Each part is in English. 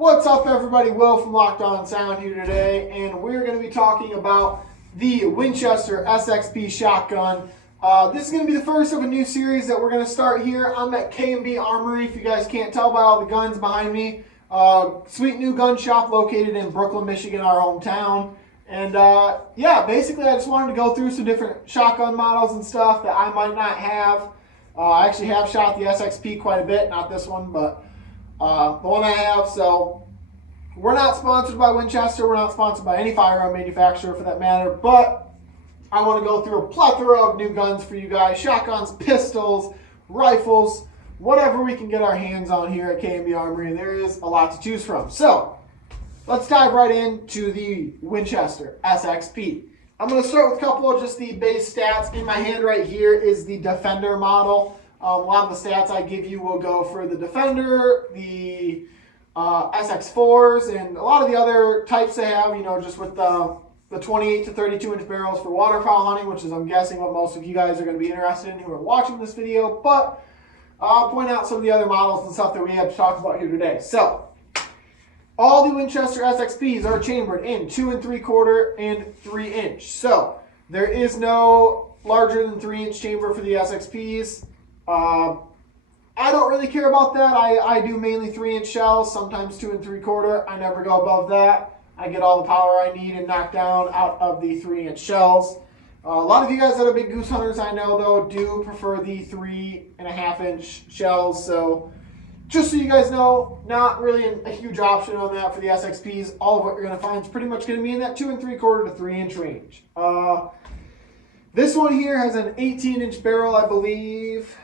What's up, everybody? Will from Locked On Sound here today, and we're going to be talking about the Winchester SXP shotgun. This is going to be the first of a new series that we're going to start here. I'm at K&B Armory, if you guys can't tell by all the guns behind me. Sweet new gun shop located in Brooklyn, Michigan, our hometown. And yeah, basically I just wanted to go through some different shotgun models and stuff that I might not have. I actually have shot the SXP quite a bit, not this one, but the one I have. So we're not sponsored by Winchester. We're not sponsored by any firearm manufacturer for that matter, but I want to go through a plethora of new guns for you guys. Shotguns, pistols, rifles, whatever we can get our hands on here at K&B Armory, and there is a lot to choose from. So let's dive right into the Winchester SXP. I'm going to start with a couple of just the base stats. In my hand right here is the Defender model. A lot of the stats I give you will go for the Defender, the SX4s, and a lot of the other types they have, you know, just with the 28 to 32 inch barrels for waterfowl hunting, which is, I'm guessing, what most of you guys are going to be interested in who are watching this video. But I'll point out some of the other models and stuff that we have to talk about here today. So all the Winchester SXPs are chambered in 2 3/4 and 3 inch. So there is no larger than 3 inch chamber for the SXPs. I don't really care about that. I do mainly 3 inch shells, sometimes 2 3/4. I never go above that. I get all the power I need and knock down out of the 3 inch shells. A lot of you guys that are big goose hunters, I know though, do prefer the 3.5 inch shells. So just so you guys know, not really a huge option on that for the SXPs. All of what you're going to find is pretty much going to be in that 2 3/4 to 3 inch range. This one here has an 18 inch barrel, I believe.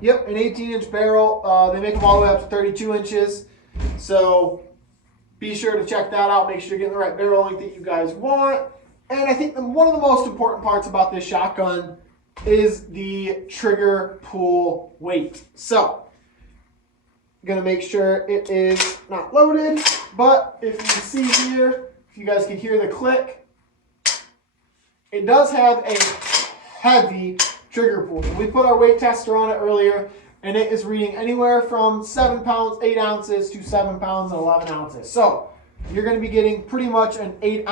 Yep, an 18 inch barrel. They make them all the way up to 32 inches. So be sure to check that out. Make sure you're getting the right barrel length that you guys want. And I think one of the most important parts about this shotgun is the trigger pull weight. So I'm going to make sure it is not loaded, but if you see here, if you guys can hear the click, it does have a heavy trigger pull. We put our weight tester on it earlier, and it is reading anywhere from 7 pounds, 8 ounces to 7 pounds and 11 ounces. So you're going to be getting pretty much an 8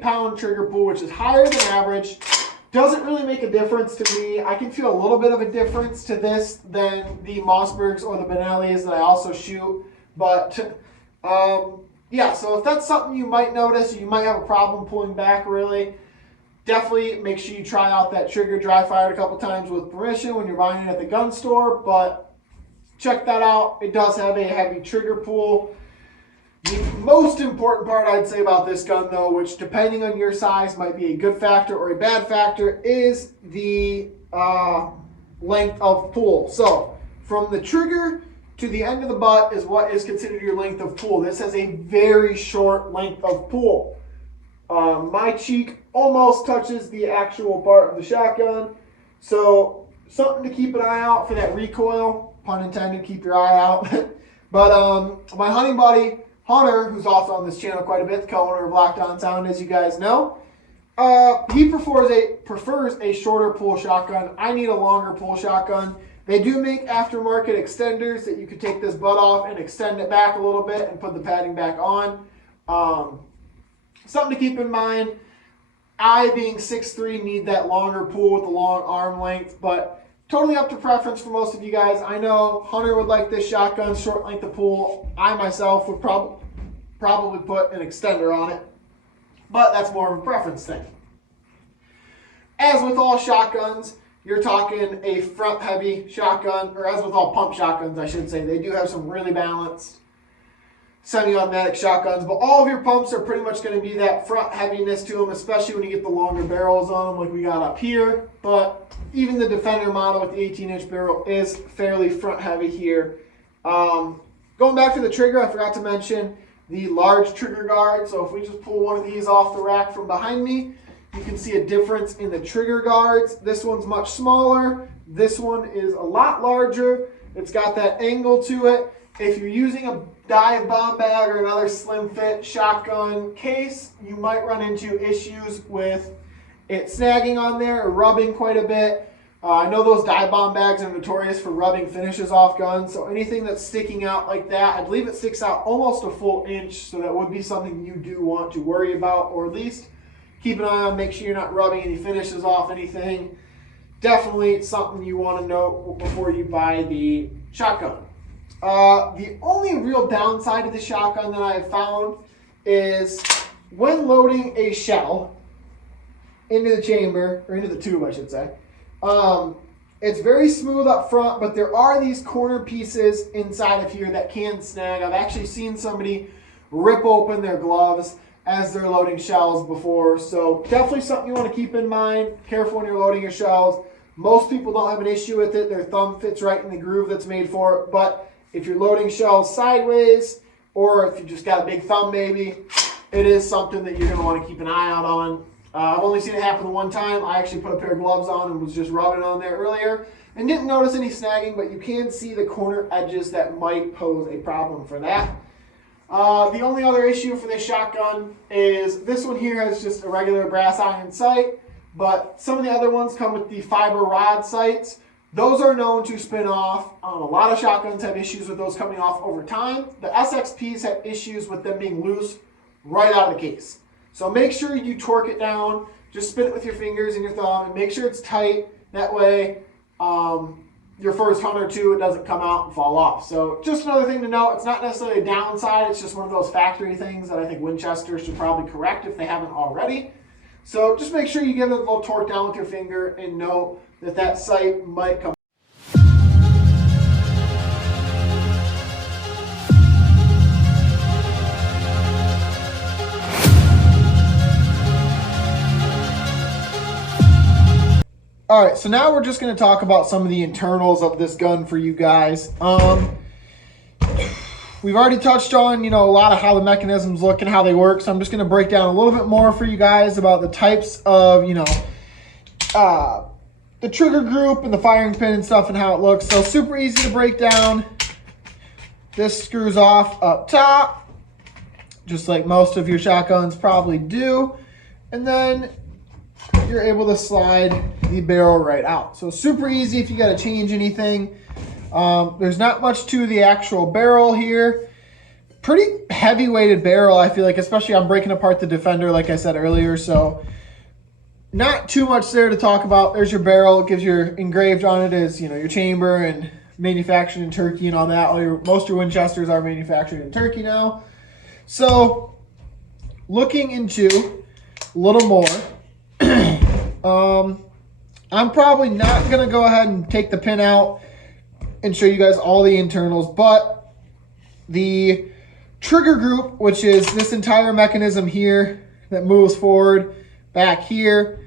pound trigger pull, which is higher than average. Doesn't really make a difference to me. I can feel a little bit of a difference to this than the Mossbergs or the Benellis that I also shoot. But yeah, so if that's something you might notice, you might have a problem pulling back really, definitely make sure you try out that trigger dry fired a couple times with permission when you're buying it at the gun store. But check that out. It does have a heavy trigger pull. The most important part I'd say about this gun though, which depending on your size might be a good factor or a bad factor, is the length of pull. So from the trigger to the end of the butt is what is considered your length of pull. This has a very short length of pull. My cheek almost touches the actual part of the shotgun. So something to keep an eye out for that recoil. Pun intended, keep your eye out. But my hunting buddy, Hunter, who's also on this channel quite a bit, the co-owner of Locked On Sound, as you guys know, he prefers a shorter pull shotgun. I need a longer pull shotgun. They do make aftermarket extenders that you could take this butt off and extend it back a little bit and put the padding back on. Something to keep in mind, I being 6'3", need that longer pull with the long arm length, but totally up to preference for most of you guys. I know Hunter would like this shotgun, short length of pull. I myself would probably put an extender on it, but that's more of a preference thing. As with all shotguns, you're talking a front heavy shotgun, or as with all pump shotguns, I should say. They do have some really balanced semi-automatic shotguns, but all of your pumps are pretty much going to be that front heaviness to them, especially when you get the longer barrels on them like we got up here. But even the Defender model with the 18 inch barrel is fairly front heavy here. Going back to the trigger, I forgot to mention the large trigger guard. So if we just pull one of these off the rack from behind me, you can see a difference in the trigger guards. This one's much smaller. This one is a lot larger. It's got that angle to it. If you're using a dive bomb bag or another slim fit shotgun case, you might run into issues with it snagging on there or rubbing quite a bit. I know those dive bomb bags are notorious for rubbing finishes off guns, so anything that's sticking out like that, I believe it sticks out almost a full inch, so that would be something you do want to worry about, or at least keep an eye on, make sure you're not rubbing any finishes off anything. Definitely something you want to know before you buy the shotgun. The only real downside of the shotgun that I have found is when loading a shell into the chamber, or into the tube I should say, it's very smooth up front, but there are these corner pieces inside of here that can snag. I've actually seen somebody rip open their gloves as they're loading shells before, so definitely something you want to keep in mind. Careful when you're loading your shells. Most people don't have an issue with it. Their thumb fits right in the groove that's made for it, but if you're loading shells sideways, or if you just got a big thumb maybe, it is something that you're going to want to keep an eye out on. I've only seen it happen one time. I actually put a pair of gloves on and was just rubbing on there earlier and didn't notice any snagging, but you can see the corner edges that might pose a problem for that. The only other issue for this shotgun is this one here has just a regular brass iron sight, but some of the other ones come with the fiber rod sights. Those are known to spin off. A lot of shotguns have issues with those coming off over time. The SXPs have issues with them being loose right out of the case. So make sure you torque it down. Just spin it with your fingers and your thumb and make sure it's tight. That way, your first hunt or two, it doesn't come out and fall off. So just another thing to note, it's not necessarily a downside. It's just one of those factory things that I think Winchester should probably correct if they haven't already. So just make sure you give it a little torque down with your finger and know that that sight might come. All right, so now we're just going to talk about some of the internals of this gun for you guys. We've already touched on, a lot of how the mechanisms look and how they work. So I'm just going to break down a little bit more for you guys about the types of, the trigger group and the firing pin and stuff and how it looks. So super easy to break down. This screws off up top, just like most of your shotguns probably do. And then you're able to slide the barrel right out. So super easy if you got to change anything. There's not much to the actual barrel here. Pretty heavy weighted barrel, I feel like, especially I'm breaking apart the Defender like I said earlier. So not too much there to talk about. There's your barrel. It gives your engraved on it as, your chamber and manufactured in Turkey and all that. Most of your Winchesters are manufactured in Turkey now. So looking into a little more, I'm probably not going to go ahead and take the pin out and show you guys all the internals, but the trigger group, which is this entire mechanism here that moves forward back here,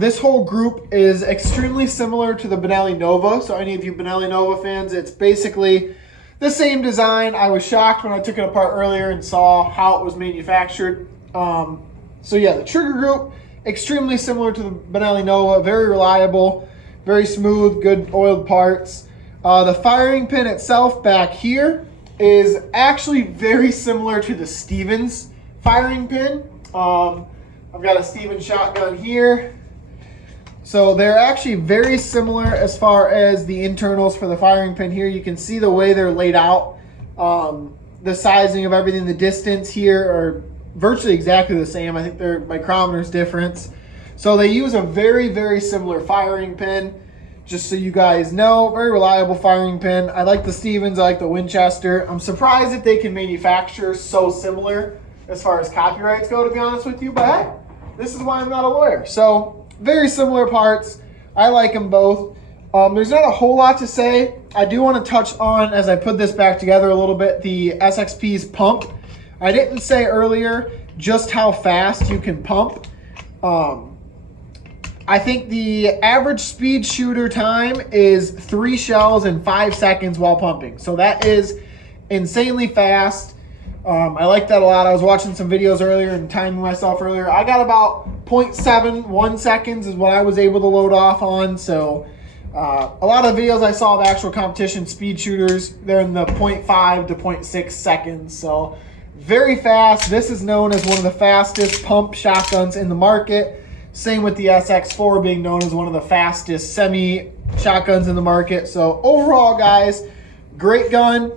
this whole group is extremely similar to the Benelli Nova. So any of you Benelli Nova fans, it's basically the same design. I was shocked when I took it apart earlier and saw how it was manufactured. So yeah, the trigger group, extremely similar to the Benelli Nova, very reliable, very smooth, good oiled parts. The firing pin itself back here is actually very similar to the Stevens firing pin. I've got a Stevens shotgun here. So they're actually very similar as far as the internals for the firing pin here. You can see the way they're laid out. The sizing of everything, the distance here are virtually exactly the same. I think they're micrometers difference. So they use a very, very similar firing pin. Just so you guys know, very reliable firing pin. I like the Stevens, I like the Winchester. I'm surprised that they can manufacture so similar as far as copyrights go, to be honest with you, but hey, this is why I'm not a lawyer. So very similar parts. I like them both. There's not a whole lot to say. I do want to touch on, as I put this back together a little bit, the SXP's pump. I didn't say earlier just how fast you can pump. I think the average speed shooter time is 3 shells in 5 seconds while pumping. So that is insanely fast. I like that a lot. I was watching some videos earlier and timing myself earlier. I got about 0.71 seconds is what I was able to load off on. So a lot of videos I saw of actual competition speed shooters, they're in the 0.5 to 0.6 seconds. So very fast. This is known as one of the fastest pump shotguns in the market. Same with the SX4 being known as one of the fastest semi shotguns in the market. So overall, guys, great gun.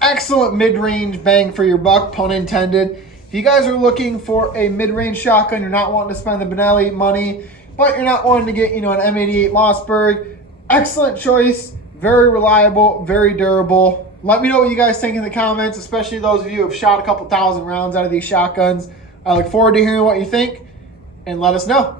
Excellent mid-range bang for your buck, pun intended. If you guys are looking for a mid-range shotgun, you're not wanting to spend the Benelli money, but you're not wanting to get, an M88 Mossberg, excellent choice, very reliable, very durable. Let me know what you guys think in the comments, especially those of you who have shot a couple thousand rounds out of these shotguns. I look forward to hearing what you think, and let us know.